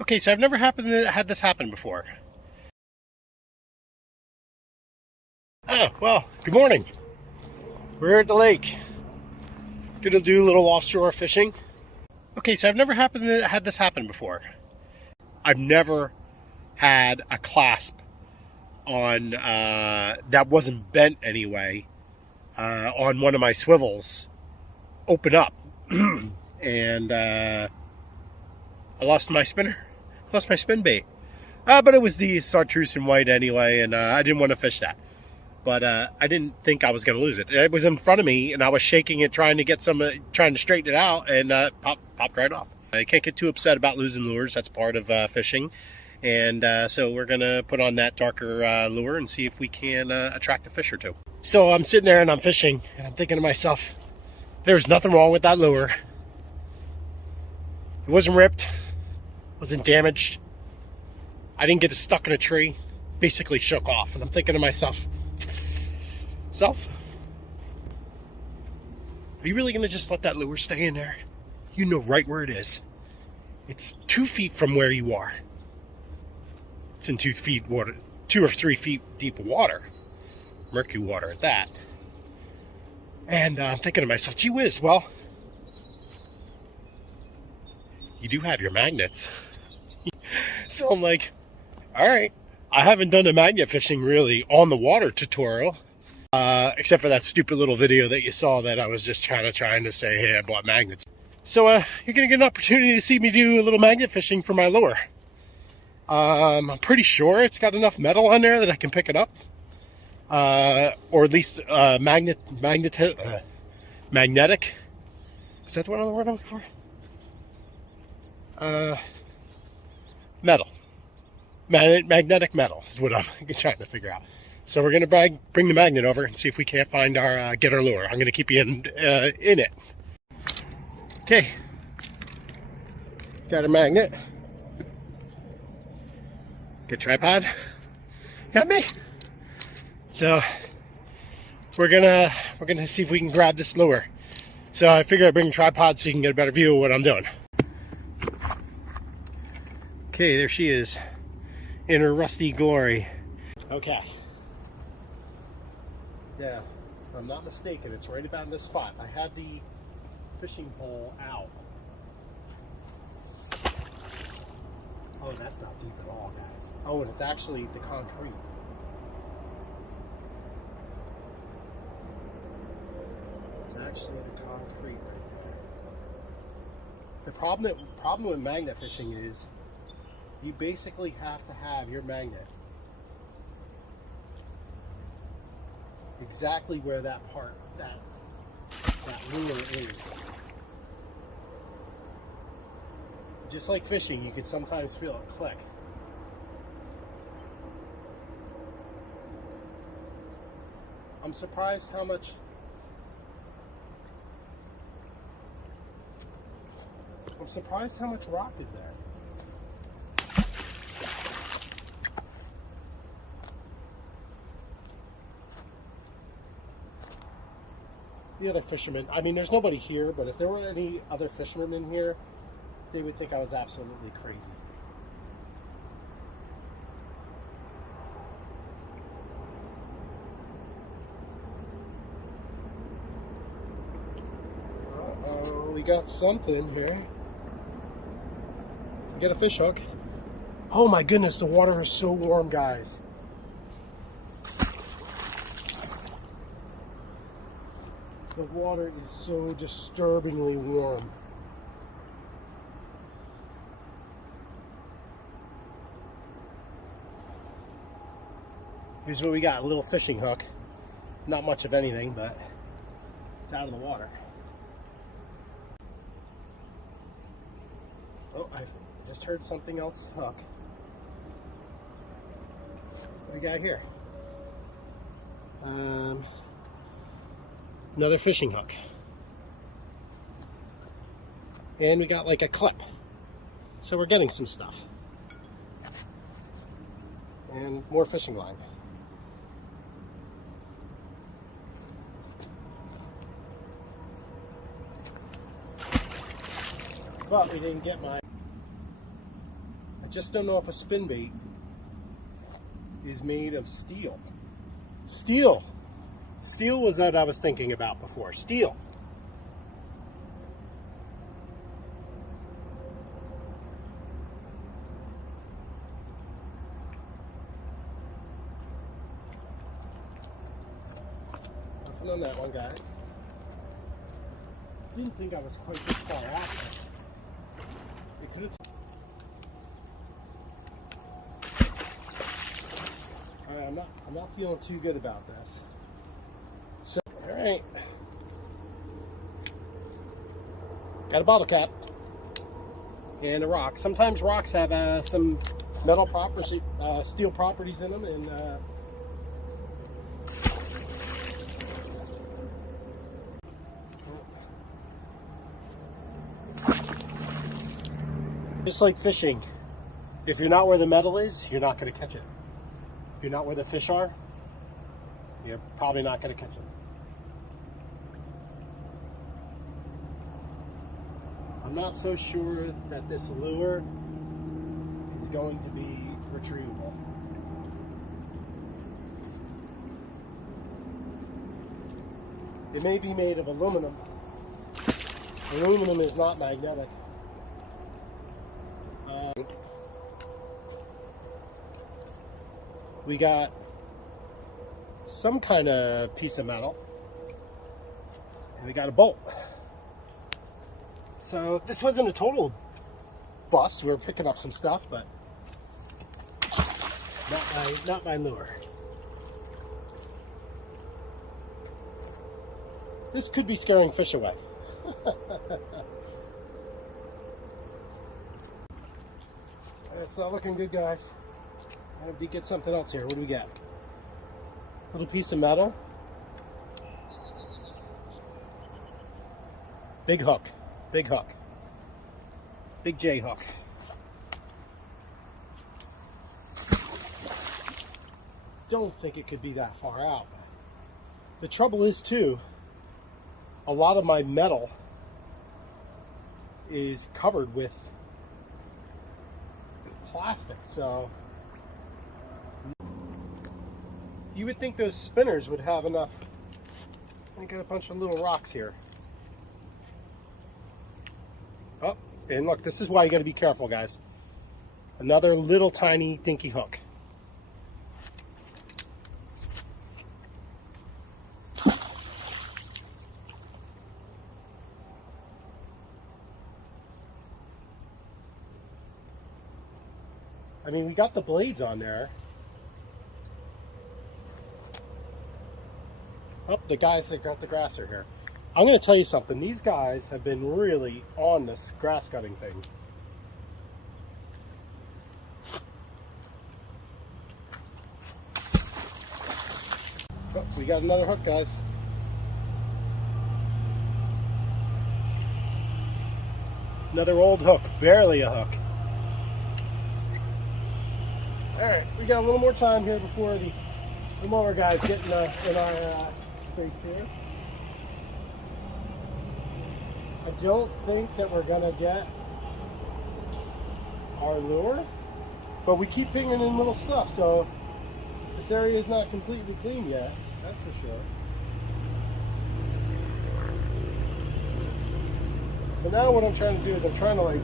Okay, so I've never had this happen before. Oh, well, good morning. We're here at the lake. Gonna do a little offshore fishing. Okay, so I've never had this happen before. I've never had a clasp on that wasn't bent anyway on one of my swivels open up, and I lost my spinner. Lost my spin bait. But it was the chartreuse and white anyway, and I didn't want to fish that. But I didn't think I was going to lose it. It was in front of me, and I was shaking it, trying to straighten it out, and popped right off. I can't get too upset about losing lures. That's part of fishing. And so we're going to put on that darker lure and see if we can attract a fish or two. So I'm sitting there and I'm fishing, and I'm thinking to myself, there's nothing wrong with that lure. It wasn't ripped, wasn't damaged. I didn't get it stuck in a tree, basically shook off. And I'm thinking to myself, are you really going to just let that lure stay in there? You know right where it is. It's 2 feet from where you are. It's in 2 feet water, 2 or 3 feet deep water, murky water at that. And I'm thinking to myself, gee whiz, well, you do have your magnets. So I'm like, all right, I haven't done a magnet fishing really on the water tutorial, except for that stupid little video that you saw that I was just trying to say, hey, I bought magnets. So you're going to get an opportunity to see me do a little magnet fishing for my lure. I'm pretty sure it's got enough metal on there that I can pick it up. Or at least magnetic. Is that the word I'm looking for? Metal. Magnetic metal is what I'm trying to figure out. So we're going to bring the magnet over and see if we can't find get our lure. I'm going to keep you in it. Okay. Got a magnet. Good tripod. Got me. So we're gonna see if we can grab this lure. So I figured I'd bring a tripod so you can get a better view of what I'm doing. Okay, there she is in her rusty glory. Okay. Yeah, if I'm not mistaken, it's right about in this spot. I had the fishing pole out. Oh, that's not deep at all, guys. Oh, and it's actually the concrete. It's actually the concrete right there. The problem with magnet fishing is you basically have to have your magnet exactly where that lure is. Just like fishing, you can sometimes feel it click. I'm surprised how much rock is there. The other fishermen, I mean, there's nobody here, but if there were any other fishermen in here, they would think I was absolutely crazy. Uh-oh, we got something here. Get a fish hook. Oh my goodness, the water is so warm, guys. The water is so disturbingly warm. Here's what we got, a little fishing hook. Not much of anything, but it's out of the water. Oh, I just heard something else hook. What do we got here? Another fishing hook. And we got like a clip. So we're getting some stuff. And more fishing line. But we didn't get my I just don't know if a spin bait is made of steel. Steel! Steel was what I was thinking about before. Steel. Nothing on that one, guys. Didn't think I was quite this far out. It could have. Alright, I'm not feeling too good about this. So, alright. Got a bottle cap and a rock. Sometimes rocks have some metal properties, steel properties in them, and just like fishing, if you're not where the metal is, you're not going to catch it. If you're not where the fish are, you're probably not going to catch it. I'm not so sure that this lure is going to be retrievable. It may be made of aluminum. Aluminum is not magnetic. We got some kind of piece of metal, and we got a bolt. So this wasn't a total bust. We were picking up some stuff, but not my lure. This could be scaring fish away. It's not looking good, guys. I have to get something else here. What do we got? Little piece of metal. Big hook. Big hook. Big J hook. Don't think it could be that far out. The trouble is, too, a lot of my metal is covered with plastic, so you would think those spinners would have enough. I got a bunch of little rocks here. Oh, and look, this is why you got to be careful, guys. Another little tiny dinky hook. I mean, we got the blades on there. Oh, the guys that got the grass are here. I'm going to tell you something. These guys have been really on this grass cutting thing. Oh, we got another hook, guys. Another old hook. Barely a hook. Alright, we got a little more time here before the mower guys get in our space here. I don't think that we're going to get our lure, but we keep pinging in little stuff, so this area is not completely clean yet, that's for sure. So now what I'm trying to do is I'm trying to like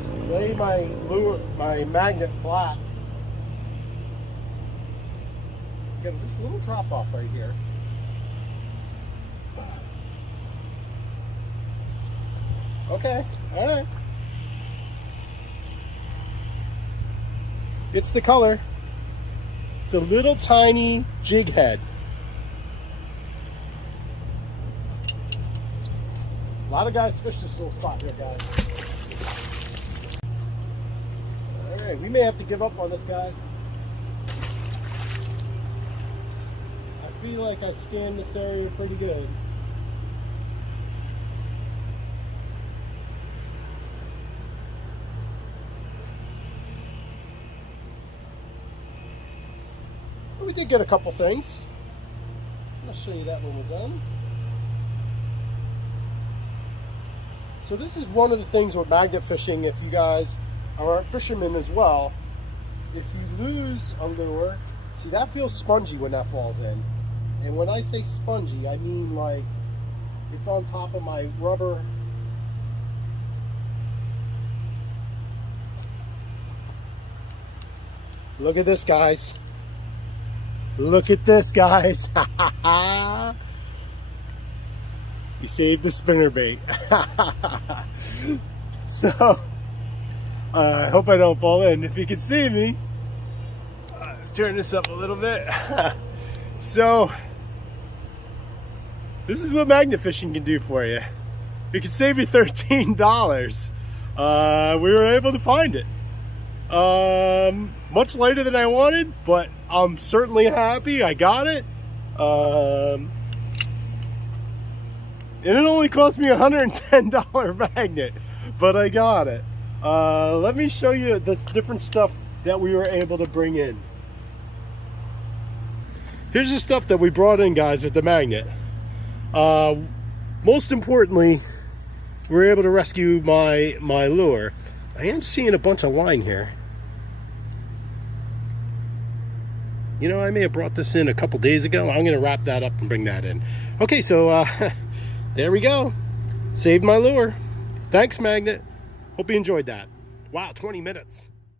just lay my lure, my magnet flat. Got this little drop off right here. Okay, all right. It's the color. It's a little tiny jig head. A lot of guys fish this little spot here, guys. All right, we may have to give up on this, guys. I feel like I scanned this area pretty good. But we did get a couple things. I'll show you that when we're done. So this is one of the things with magnet fishing. If you guys or fishermen as well, if you lose a lure, see, that feels spongy when that falls in. And when I say spongy, I mean like it's on top of my rubber. Look at this, guys. Look at this, guys. You saved the spinnerbait. So, I hope I don't fall in. If you can see me, let's turn this up a little bit. So, this is what magnet fishing can do for you. It can save you $13. We were able to find it. Much later than I wanted, but I'm certainly happy I got it. And it only cost me a $110 magnet, but I got it. Let me show you the different stuff that we were able to bring in. Here's the stuff that we brought in, guys, with the magnet. Most importantly, we were able to rescue my lure. I am seeing a bunch of line here. You know, I may have brought this in a couple days ago. I'm going to wrap that up and bring that in. Okay, so there we go. Saved my lure. Thanks, Magnet. Hope you enjoyed that. Wow, 20 minutes.